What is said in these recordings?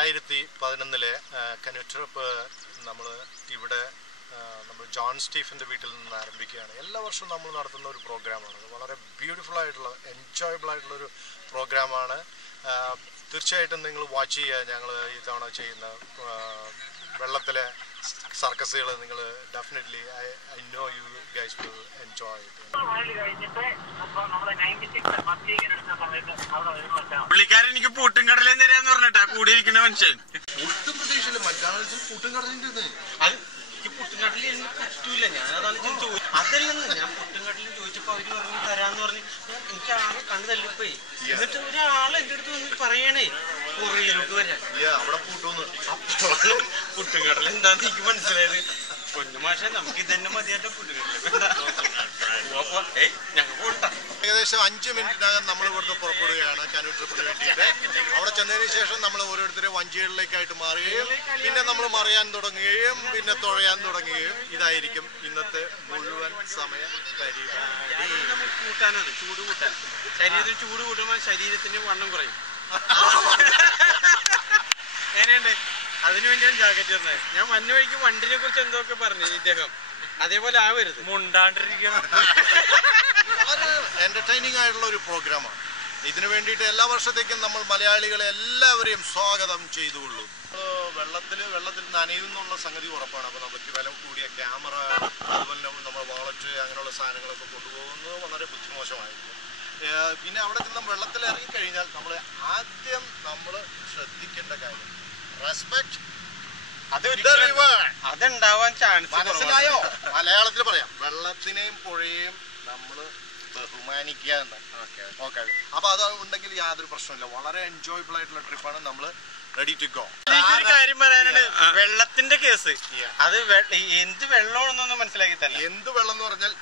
2011 Kanu trip നമ്മൾ ഇവിടെ നമ്മൾ ജോൺ സ്റ്റീഫൻ്റെ വീട്ടിൽ നിന്ന് ആരംഭിക്കുകയാണ്. എല്ലാ വർഷവും നമ്മൾ നടത്തുന്ന ഒരു പ്രോഗ്രാമാണ്. അത് വളരെ ബ്യൂട്ടിഫുൾ ആയിട്ടുള്ള എൻജോയബിൾ ആയിട്ടുള്ളൊരു പ്രോഗ്രാമാണ്. തീർച്ചയായിട്ടും നിങ്ങൾ വാച്ച് ചെയ്യുക. ഞങ്ങൾ ഈ തവണ ചെയ്യുന്ന വെള്ളത്തിലെ സർക്കസുകൾ നിങ്ങൾ definitely I know you guys will enjoy it. പുള്ളിക്കാരൻ എനിക്ക് പൂട്ടും കടലേ തരാന്ന് പറഞ്ഞിട്ടാ കൂടിയിരിക്കുന്ന മനുഷ്യൻ. ഒട്ടും പ്രതീക്ഷയില്ല മറ്റാളും പൂട്ടും കടലിൻ്റെ പുട്ടുംകടലിൽ എനിക്ക് പറ്റൂല. ഞാനതാണ് ചോദിച്ചു. അതല്ലെന്ന് ഞാൻ പുട്ടുംകടലിൽ ചോദിച്ചപ്പോ അവര് പറഞ്ഞു തരാന്ന് പറഞ്ഞ് എനിക്ക് ആകെ കണ്ടു തല്ലിപ്പോയി. എന്നിട്ട് ഒരാൾ എന്റെ അടുത്ത് വന്ന് പറയണേ കൊറിയയിലോട്ട് വരാൻ. പുട്ടുംകടൽ എന്താന്ന് എനിക്ക് മനസ്സിലായത്. പൊന്നുമാഷെ നമുക്ക് ഇതന്നെ മതിയായിട്ട് പുട്ടുംകടൽ ഞങ്ങൾ പോട്ടാ. ഏകദേശം 5 മിനിറ്റിനകം നമ്മൾ ഇവിടുന്ന് പുറപ്പെടുകയാണ് കനു ട്രിപ്പിന് വേണ്ടിയിട്ട്. അവിടെ ചെന്നതിന് ശേഷം നമ്മൾ ഓരോരുത്തരെ വഞ്ചികളിലേക്കായിട്ട് മാറുകയും പിന്നെ നമ്മൾ മറിയാൻ തുടങ്ങുകയും പിന്നെ തുഴയാൻ തുടങ്ങുകയും ഇതായിരിക്കും ഇന്നത്തെ മുഴുവൻ സമയ പരിപാടി. നമുക്ക് കൂട്ടാനാണ് ചൂട് കൂട്ടാൻ. ശരീരത്തിന് ചൂട് കൂട്ടുമ്പോൾ ശരീരത്തിന് വണ്ണം കുറയും. എങ്ങനെയുണ്ട്? അതിനുവേണ്ടിയാണ് ജാക്കറ്റ് തന്നത്. ഞാൻ വന്ന വഴിക്ക് വണ്ടിനെ കുറിച്ച് എന്തൊക്കെ പറഞ്ഞു ഇദ്ദേഹം. അതേപോലെ ആവരുത്, മുണ്ടാണ്ടിരിക്കണം. വളരെ എന്റർടൈനിങ് ആയിട്ടുള്ള ഒരു പ്രോഗ്രാമാണ്. ഇതിനു വേണ്ടിയിട്ട് എല്ലാ വർഷത്തേക്കും നമ്മൾ മലയാളികളെ എല്ലാവരെയും സ്വാഗതം ചെയ്തുകൊള്ളൂ. വെള്ളത്തിൽ നനയുന്നുള്ള സംഗതി ഉറപ്പാണ്. അപ്പോൾ നമുക്ക് വില കൂടിയ ക്യാമറ അതുപോലെ നമ്മൾ വാളറ്റ് അങ്ങനെയുള്ള സാധനങ്ങളൊക്കെ കൊണ്ടുപോകുന്നത് വളരെ ബുദ്ധിമോശമായിരുന്നു. പിന്നെ അവിടെ നിന്ന് വെള്ളത്തിൽ ഇറങ്ങിക്കഴിഞ്ഞാൽ ആദ്യം നമ്മൾ ശ്രദ്ധിക്കേണ്ട കാര്യം റെസ്പെക്ട്. അതുണ്ടാവാൻ ചാൻസ് മനസ്സിലായോ? മലയാളത്തിൽ പറയാം, വെള്ളത്തിനെയും പുഴയെയും നമ്മൾ ബഹുമാനിക്കുക എന്നാണ്. ഓക്കെ, അപ്പൊ അത് ഉണ്ടെങ്കിൽ യാതൊരു പ്രശ്നമില്ല. വളരെ എൻജോയബിൾ ആയിട്ടുള്ള ട്രിപ്പാണ്. നമ്മൾ റെഡി ടു ഗോ. എനിക്കൊരു കാര്യം പറയാനുണ്ട്. വെള്ളത്തിന്റെ കേസ് അത് എന്ത് വെള്ളമാണെന്നൊന്നും മനസ്സിലാക്കി തന്നെ. എന്ത് വെള്ളം എന്ന് പറഞ്ഞാൽ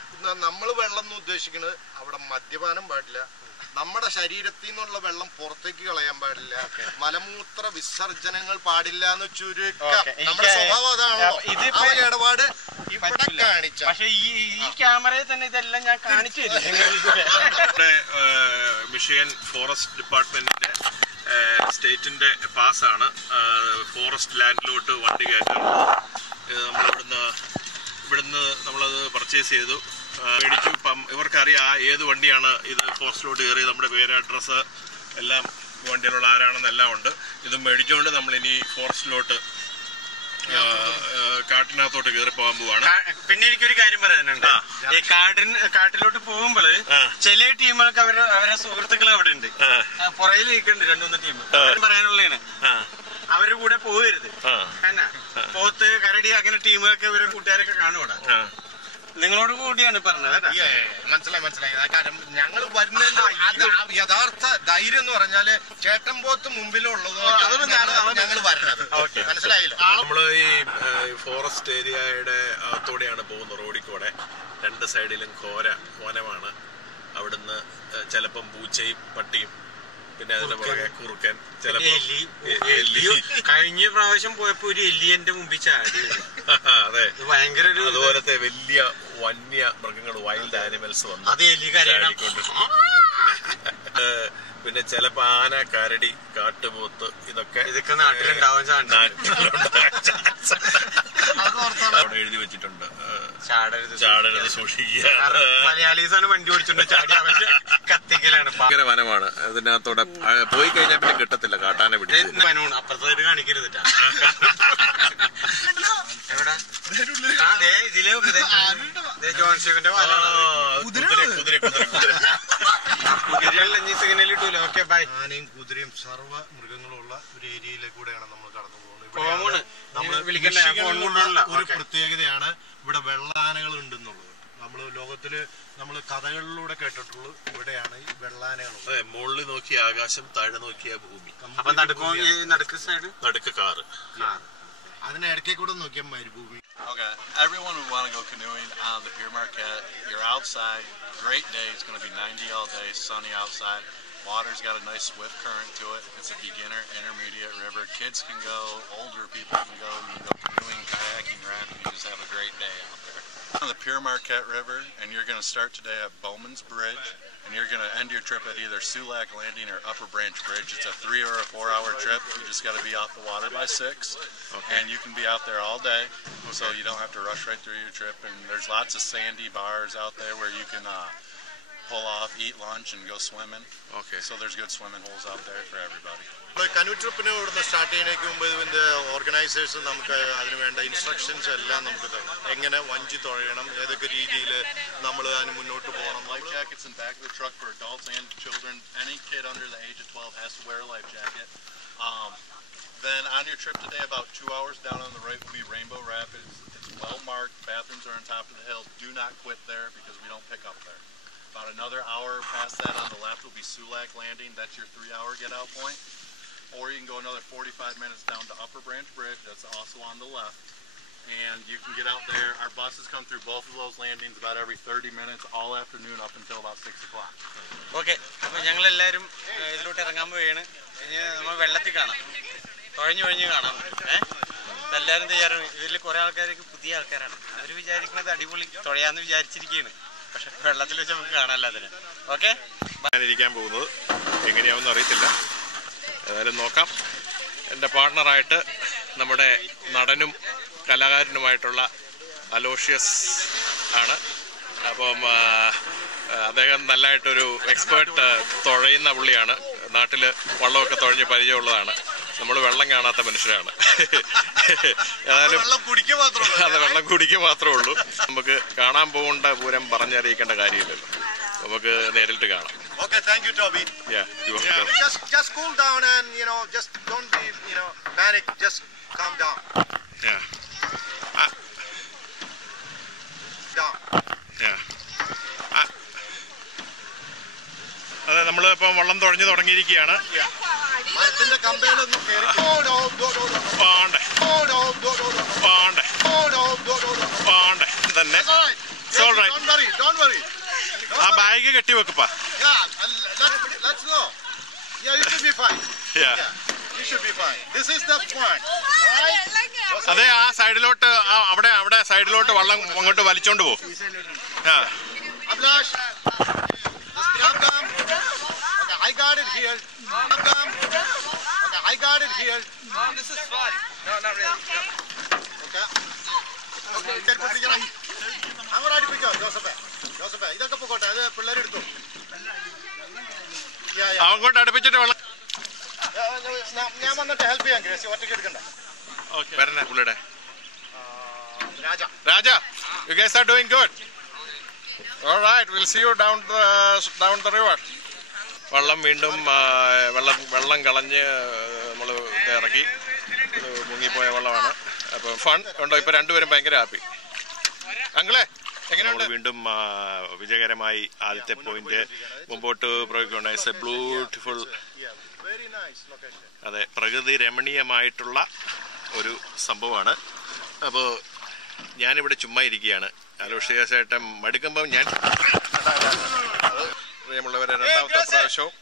നമ്മൾ വെള്ളം എന്ന് ഉദ്ദേശിക്കുന്നത് അവിടെ മദ്യപാനം പാടില്ല, നമ്മുടെ ശരീരത്തിൽ നിന്നുള്ള വെള്ളം പുറത്തേക്ക് കളയാൻ പാടില്ല, മലമൂത്ര വിസർജനങ്ങൾ പാടില്ല എന്ന് ചുരുക്കം. നമ്മുടെ സ്വഭാവം അതാണല്ലോ. ആ ഇടപാട് ഇവിടെ കാണിച്ച. പക്ഷെ ഈ ക്യാമറയിൽ തന്നെ ഇതെല്ലാം ഞാൻ കാണിച്ചു തരും. മിഷിഗൻ ഫോറസ്റ്റ് ഡിപ്പാർട്ട്മെന്റിന്റെ സ്റ്റേറ്റിന്റെ പാസ്സാണ് ഫോറസ്റ്റ് ലാൻഡിലോട്ട് വണ്ടി കയറ്റുന്നത്. ഇവിടുന്ന് നമ്മളത് പർച്ചേസ് ചെയ്തു, മേടിച്ചു. ഇപ്പം ഇവർക്കറിയാം ഏത് വണ്ടിയാണ് ഇത് ഫോറസ്റ്റിലോട്ട് കയറി, നമ്മുടെ പേര് അഡ്രസ്സ് എല്ലാം വണ്ടിയിലുള്ള ആരാണെന്നെല്ലാം ഉണ്ട്. ഇത് മേടിച്ചുകൊണ്ട് നമ്മളിനി ഫോറസ്റ്റിലോട്ട് കാട്ടിനകത്തോട്ട് കയറി പോകാൻ പോവാണ്. പിന്നെ എനിക്കൊരു കാര്യം പറയാനുണ്ട്. ഈ കാട്ടിലോട്ട് പോകുമ്പോൾ ചില ടീമുകൾക്ക് അവരെ സുഹൃത്തുക്കൾ അവിടെ ഉണ്ട്, പുറകിൽ നിൽക്കുന്നുണ്ട് 2-3 ടീം. പറയാനുള്ളതാണ് അവരുടെ കൂടെ പോകരുത്. എന്നാ പോത്ത് കരടി അങ്ങനെ ടീമുകൾക്ക് ഇവരെ കൂട്ടുകാരൊക്കെ കാണുകൂടാ. നിങ്ങളോട് കൂടിയാണ് പറഞ്ഞത്. മനസ്സിലായി. കാരണം ഞങ്ങൾ വരുന്നതിന്റെ യഥാർത്ഥ ധൈര്യം എന്ന് പറഞ്ഞാല് ചേട്ടൻ പോത്ത് മുമ്പിലുള്ളത് ഞങ്ങൾ വരുന്നത്. മനസ്സിലായില്ലോ? നമ്മള് ഈ ഫോറസ്റ്റ് ഏരിയയുടെ അകത്തോടെയാണ് പോകുന്നത്. റോഡിൽ കൂടെ 2 സൈഡിലും വനമാണ്. അവിടുന്ന് ചിലപ്പം പൂച്ചയും പട്ടിയും പിന്നെ അതിന്റെ പുറകെ കുറുക്കൻ, ചിലപ്പോ കഴിഞ്ഞ പ്രാവശ്യം പോയപ്പോ ഒരു എലി എന്റെ മുമ്പിൽ ചാടി. അതെ, ഭയങ്കര അതുപോലത്തെ വലിയ വന്യ മൃഗങ്ങൾ, വൈൽഡ് ആനിമൽസ് വന്നു. അത് എലി കരടിക്കൊണ്ട്. പിന്നെ ചിലപ്പോ ആന, കരടി, കാട്ടുപോത്ത് ഇതൊക്കെ നാട്ടിലുണ്ടാവാൻ ചാൻസ്. അവിടെ എഴുതി വെച്ചിട്ടുണ്ട്, ചാടരുത് സൂക്ഷിക്കുക. മലയാളീസാണ് വണ്ടി ഓടിച്ചിട്ടുണ്ട് ചാടി കത്തിക്കലാണ്. ഭയങ്കര വനമാണ്. അതിനകത്തോടെ പോയി കഴിഞ്ഞാൽ പിന്നെ കിട്ടത്തില്ല. കാട്ടാനെ പിടിച്ച് അപ്പുറത്തേക്ക് കാണിക്കരുത്. എവിടെ ഇതിലെ ജോൺഷിന്റെ ആനയും കുതിരയും സർവ്വ മൃഗങ്ങളുള്ള ഒരു ഏരിയയിലേക്കൂടെയാണ് നമ്മൾ കടന്നു പോകുന്നത്. ഒരു പ്രത്യേകതയാണ് ഇവിടെ വെള്ളാനകൾ ഉണ്ടെന്നുള്ളത്. നമ്മൾ ലോകത്തില് കഥകളിലൂടെ കേട്ടിട്ടുള്ളൂ. ഇവിടെയാണ് ഈ വെള്ളാനകളുള്ളത്. അതെ, മുകളിൽ നോക്കിയ ആകാശം, താഴെ നോക്കിയ ഭൂമി, നടുക്ക് കാറ്, അതിനിടയ്ക്ക് കൂടെ നോക്കിയ മരുഭൂമി. Okay, everyone would want to go canoeing on the Pier Marquette. You're outside, great day. It's going to be 90 all day, sunny outside. Water's got a nice swift current to it. It's a beginner, intermediate river. Kids can go, older people can go. You can go canoeing, kayaking, rafting. You just have a great day out there. On the Pure Marquette River, and you're going to start today at Bowman's Bridge, and you're going to end your trip at either Sulak Landing or Upper Branch Bridge. It's a 3 or a 4 hour trip. You just got to be off the water by 6, and you can be out there all day, so you don't have to rush right through your trip. And there's lots of sandy bars out there where you can pull off, eat lunch, and go swimming. Okay. So there's good swimming holes out there for everybody. Kanu ട്രിപ്പിന് ഇവിടുന്ന് start ചെയ്യുന്നതിന് മുമ്പ് ഇതിൻ്റെ organisers നമുക്ക് അതിന് വേണ്ട instructions എല്ലാം നമുക്ക് തരും. എങ്ങനെ വഞ്ചി തുഴയണം, ഏതൊക്കെ രീതിയിൽ നമ്മൾ അതിന് മുന്നോട്ട് പോകണം. Life jackets in back of the truck for adults and children. Any kid under the age of 12 has to wear a life jacket. Then on your trip today, about 2 hours down on the right will be Rainbow Rapids. It's well marked. Bathrooms are on top of the hill. Do not quit there because we don't pick up there. About another hour past that on the left will be Sulak Landing. That's your 3-hour get out point. Or you can go another 45 minutes down to Upper Branch Bridge. That's also on the left. And you can get out there. Our buses come through both of those landings about every 30 minutes all afternoon up until about 6 o'clock. Okay, അപ്പോൾ ഞങ്ങളെല്ലാവരും ഇതിലോട്ട് ഇറങ്ങാൻ പോവുകയാണ്. ഇനി നമ്മൾ വെള്ളത്തിൽ കാണാം, തുഴഞ്ഞു കാണാം. എല്ലാവരും തയ്യാറാണ്. ഇതിൽ കുറേ ആൾക്കാരൊക്കെ പുതിയ ആൾക്കാരാണ്. അവർ വിചാരിക്കുന്നത് അടിപൊളി തുഴയാന്ന് വിചാരിച്ചിരിക്കുകയാണ്. പക്ഷെ വെള്ളത്തിൽ വെച്ച് നമുക്ക് കാണാമല്ലോ അതിന്. ഓക്കെ, ഞാനിരിക്കാൻ പോകുന്നത് എങ്ങനെയാവുമെന്ന് അറിയത്തില്ല, ഏതായാലും നോക്കാം. എൻ്റെ പാർട്ണറായിട്ട് നമ്മുടെ നടനും കലാകാരനുമായിട്ടുള്ള അലോഷ്യസ് ആണ്. അപ്പം അദ്ദേഹം നല്ലതായിട്ടൊരു എക്സ്പേർട്ട് തുഴയുന്ന പുള്ളിയാണ്. നാട്ടിൽ വള്ളമൊക്കെ തുഴഞ്ഞ് പരിചയമുള്ളതാണ്. നമ്മൾ വെള്ളം കാണാത്ത മനുഷ്യരാണ്. ഏതായാലും അതെ, വെള്ളം കുടിക്കുക മാത്രമേ ഉള്ളൂ. നമുക്ക് കാണാൻ പോകേണ്ട പൂരം പറഞ്ഞറിയിക്കേണ്ട കാര്യമില്ലല്ലോ, നമുക്ക് നേരിട്ട് കാണാം. Okay, thank you, Toby. Just cool down and just don't be panic. Just calm down. Yeah. Down. Yeah. അതെ, നമ്മളിപ്പം വള്ളം തുഴഞ്ഞു തുടങ്ങിയിരിക്കുകയാണ്. മരത്തിന്റെ കമ്പയിലൊന്നും തന്നെ ആ ബാഗ് കെട്ടി വെക്കപ്പാ. അതെ, ആ സൈഡിലോട്ട്, അവിടെ സൈഡിലോട്ട് വള്ളം അങ്ങോട്ട് വലിച്ചോണ്ട് പോകും. I got it here. Okay, I got it here. this is fun. No, not really. Okay. അങ്ങോട്ട് അടിപ്പിക്കോ ജോസഫേ. ഇതൊക്കെ പോകട്ടെ, അത് പിള്ളേരെടുത്തു. അങ്ങോട്ട് അടുപ്പിച്ചിട്ട് വെള്ളം ഞാൻ വന്നിട്ട് ഹെൽപ്പ് ചെയ്യാൻ ഗ്രേസി, ഒറ്റയ്ക്ക് എടുക്കണ്ട. വരണേ പുള്ളിയുടെ രാജ. You guys are doing good. All right, we'll see you down the river. വെള്ളം വീണ്ടും വെള്ളം കളഞ്ഞ് നമ്മൾ ഇറക്കി. മുങ്ങിപ്പോയ വെള്ളമാണ്. അപ്പം ഫൺ ഉണ്ടോ? ഇപ്പം രണ്ടുപേരും ഭയങ്കര ഹാപ്പി. അങ്ങളെ എങ്ങനെയുണ്ട്? വീണ്ടും വിജയകരമായി ആദ്യത്തെ പോയിന്റ് മുമ്പോട്ട് പ്രയോഗിക്കുകയാണ്. ഇറ്റ്സ് എ ബ്യൂട്ടിഫുൾ, അതെ, പ്രകൃതി രമണീയമായിട്ടുള്ള ഒരു സംഭവമാണ്. അപ്പോൾ ഞാനിവിടെ ചുമ്മാ ഇരിക്കുകയാണ്. അലോഷ്യസായിട്ട് മടുക്കുമ്പം ഞാൻ പ്രിയമുള്ളവരെ രണ്ടാമത്തെ പ്രാവശ്യവും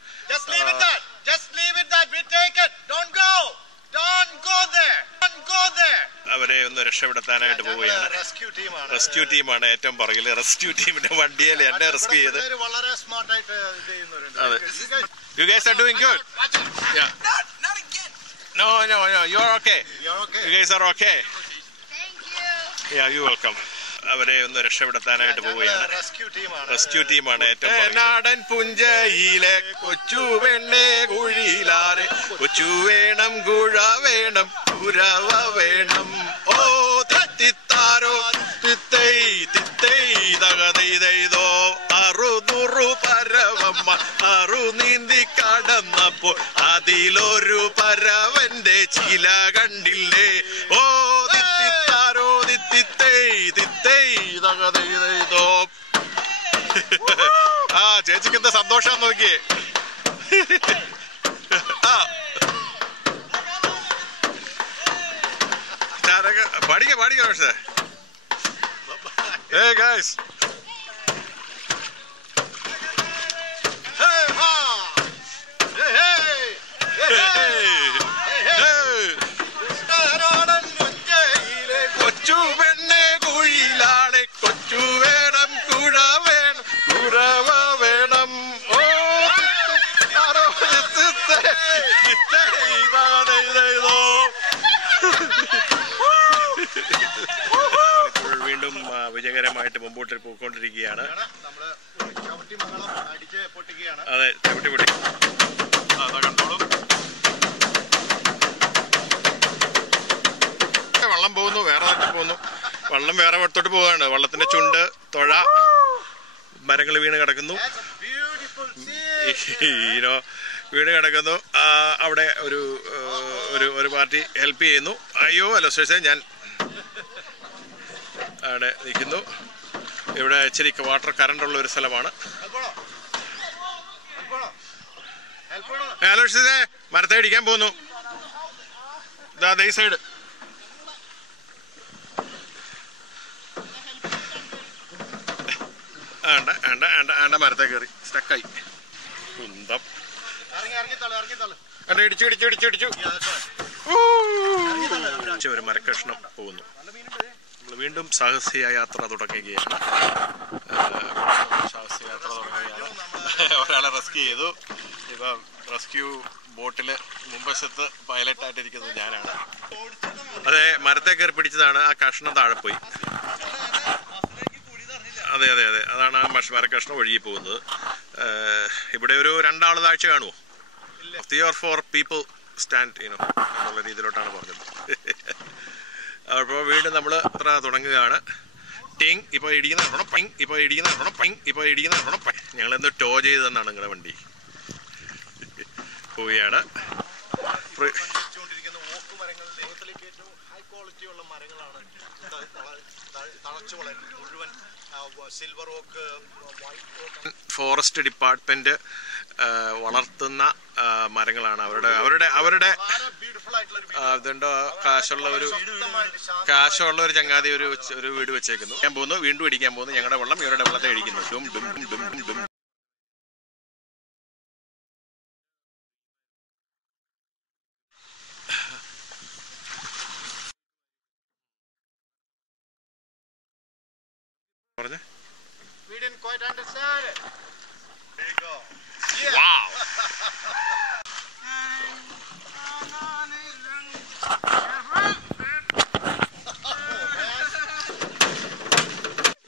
അവരെ ഒന്ന് രക്ഷപ്പെടുത്താനായിട്ട് പോവുകയാണ്. റെസ്ക്യൂ ടീമാണ് ഏറ്റവും പുറകിൽ. റെസ്ക്യൂ ടീമിന്റെ വണ്ടിയിൽ എന്നെ റെസ്ക്യൂ ചെയ്ത്. അതെ, you guys are doing good. Yeah. No, you are okay. You guys are okay. Thank you. Yeah, you welcome. അവരെ ഒന്ന് രക്ഷപ്പെടുത്താനായിട്ട് പോവുകയാണ്. റെസ്ക്യൂ ടീമാണ് ഏറ്റവും. നാടൻ പുഞ്ചയിലെ കൊച്ചു പെണ്ണെ കുഴിയിലാറെ, കൊച്ചു വേണം, കുഴ വേണം, കുരവ വേണം. ഓ തിത്താരോ തിത്തൈ തിത്തൈ തകതൈതോ 600 പരവമ്മ 6 നീന്തി കടന്നപ്പോ അതിലൊരു പരവന്റെ ചില കണ്ടില്ലേ. ഓ തിത്താരോ തിത്തൈ തിത്തൈ തകതൈതോ. ആ ചേച്ചിക്ക് എന്താ സന്തോഷം നോക്കിയേ. പാടിക്ക പക്ഷേ. Hey guys. Hey ha. Hey hey. Hey hey. കൊച്ചു പെണ്ണെ കുഴിയിലാണ്, കൊച്ചു വിജയകരമായിട്ട് മുമ്പോട്ട് പോയിക്കൊണ്ടിരിക്കുകയാണ്. അതെ, ചവിട്ടി പൊട്ടി കണ്ടോളും. വള്ളം പോകുന്നു, വേറെ തട്ടി പോകുന്നു. വള്ളം വേറെ വട്ടത്തോട്ട് പോകാണ്ട്. വള്ളത്തിന്റെ ചുണ്ട്, തുഴ, മരങ്ങൾ വീണ് കിടക്കുന്നു. വീണ് കിടക്കുന്നു. അവിടെ ഒരു പാർട്ടി ഹെൽപ്പ് ചെയ്യുന്നു. അയ്യോ അല്ല സുരേഷേ, ഞാൻ അവിടെ നിൽക്കുന്നു. ഇവിടെ ഇച്ചിരി വാട്ടർ കറണ്ടുള്ള ഒരു സ്ഥലമാണ്. ഹലോ സുരേഷേ, മരത്തെ ഇടിക്കാൻ പോകുന്നു. ഈ സൈഡ് മരത്തെ കയറി സ്റ്റക്കായി. കുന്തം ഇടിച്ചു ഒരു മരക്കഷ്ണം പോകുന്നു. നമ്മൾ വീണ്ടും സാഹസിക യാത്ര തുടങ്ങുകയാണ്. ഒരാളെ റെസ്ക്യൂ ചെയ്തു. ഇപ്പം റെസ്ക്യൂ ബോട്ടിൽ മുൻവശത്ത് പൈലറ്റായിട്ടിരിക്കുന്നത് ഞാനാണ്. അതെ, മരത്തെ കയറി പിടിച്ചതാണ്. ആ കഷ്ണം താഴെ പോയി. അതെ, അതാണ് ആ മരക്കഷ്ണം ഒഴുകി പോകുന്നത്. ഇവിടെ ഒരു 2 ആൾ താഴ്ച കാണുമോ? 3 or 4 people stand എന്നുള്ള രീതിയിലോട്ടാണ് പറഞ്ഞത്. അപ്പോൾ വീണ്ടും നമ്മൾ അത്ര തുടങ്ങുകയാണ്. ടിങ് ഇപ്പോൾ ഇടിക്കുന്ന പിങ്, ഇപ്പോൾ ഇടിക്കുന്ന പിങ്, ഇപ്പോൾ ഇടിക്കുന്ന പിങ്. ഞങ്ങളെന്ന് ടോ ചെയ്തെന്നാണ് നിങ്ങളുടെ വണ്ടി പോവുകയാണ്. ഫോറസ്റ്റ് ഡിപ്പാർട്ട്മെന്റ് വളർത്തുന്ന മരങ്ങളാണ്. അവരുടെ അതുണ്ടോ കാശുള്ള ഒരു ചങ്ങാതി ഒരു വീട് വെച്ചേക്കുന്നു. ഞാൻ പോകുന്നു, വീണ്ടും ഇടിക്കാൻ പോകുന്നു. ഞങ്ങളുടെ വെള്ളം ഇവരുടെ വെള്ളത്തെ ഇടിക്കുന്നു. ഡും ഡും ഡും ഡും. പറഞ്ഞേ. We didn't quite understand it. There you go. Yeah. Wow.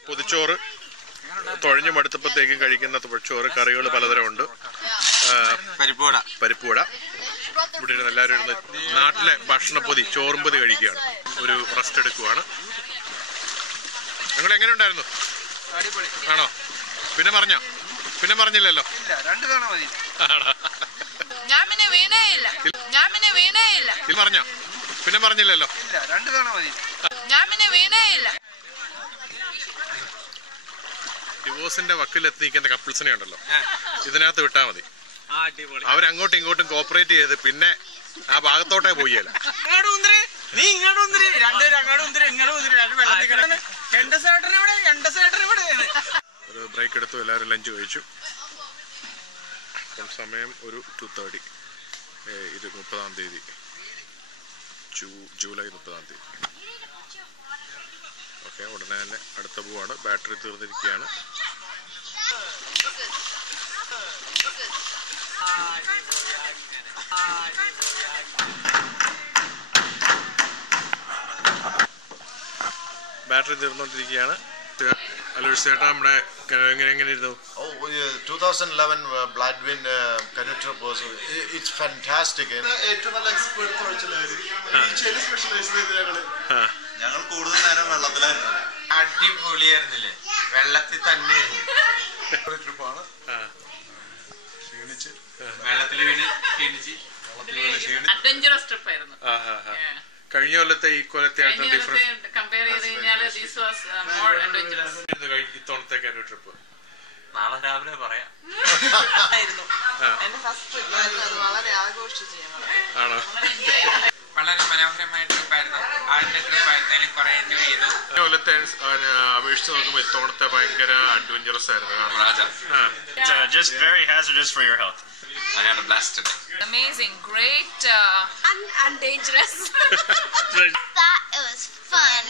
പൊതിച്ചോറ് തുഴഞ്ഞു മടുത്തപ്പോഴത്തേക്കും കഴിക്കുന്ന ചോറ്. കറികൾ പലതരം ഉണ്ട്. പരിപ്പുവട. ഇവിടെ ഇരുന്ന് എല്ലാവരും ഇരുന്ന് നാട്ടിലെ ഭക്ഷണപ്പൊതി, ചോറും പൊതി കഴിക്കുകയാണ്. ഒരു റെസ്റ്റ് എടുക്കുവാണ്. നിങ്ങൾ എങ്ങനെ ഉണ്ടായിരുന്നു? ആണോ? പിന്നെ പറഞ്ഞില്ലല്ലോ. പറഞ്ഞോ? പിന്നെ പറഞ്ഞില്ലല്ലോ. ഡിവോഴ്സിന്റെ വക്കിലെത്തി നിൽക്കുന്ന കപ്പിൾസിനെ ഉണ്ടല്ലോ, ഇതിനകത്ത് വിട്ടാൽ മതി. അവരങ്ങോട്ടും ഇങ്ങോട്ടും കോപ്പറേറ്റ് ചെയ്ത് പിന്നെ ആ ഭാഗത്തോട്ടേ പോയല്ല. ഒരു ബ്രേക്ക് എടുത്തു. എല്ലാവരും ലഞ്ച് കഴിച്ചു. അപ്പം സമയം ഒരു 2:30. ഇത് 30-ാം തീയതി, ജൂലൈ 30-ാം തീയതി. ഓക്കെ, ഉടനെ തന്നെ അടുത്ത പോവാണ്. ബാറ്ററി തീർന്നിരിക്കുകയാണ്. ബാറ്ററി തീർന്നുകൊണ്ടിരിക്കുകയാണ്. ചേട്ടാ, നമ്മുടെ എങ്ങനെ ഇരുന്നു? 2011 Bladwin canoe trip was it's fantastic. ഏറ്റവും നല്ല എക്സ്പേർട്ട് ഞങ്ങൾ കൂടുതൽ നേരം വെള്ളത്തിലായിരുന്നു. അടിപൊളിയായിരുന്നില്ലേ? വെള്ളത്തിൽ തന്നെ ട്രിപ്പാണ്. വെള്ളത്തിൽ ക്ഷീണിച്ച് അഡ്വഞ്ചറസ് ട്രിപ്പ് ആയിരുന്നു. കഴിഞ്ഞ കൊല്ലത്തെ ഈ കൊല്ലത്തെ കമ്പയർ ചെയ്ത് കഴിഞ്ഞാൽ ഇത്തവണത്തെ കാനോ ട്രിപ്പ് നാളെ രാവിലെ പറയാം. വളരെ ആഘോഷിച്ചു. ആണോ? വളരെ മനോഹരമായ ട്രിപ്പായിരുന്നു. ആദ്യത്തെ ട്രിപ്പായിരുന്നാലും കുറെ എൻജോയ് ചെയ്തു. കൊല്ലത്തെ അപേക്ഷിച്ച് നോക്കുമ്പോൾ ഇത്തവണത്തെ ഭയങ്കര അഡ്വഞ്ചറസ് ആയിരുന്നു. Just very hazardous for your health. I had a blast today. Amazing, great, and dangerous. That it was fun.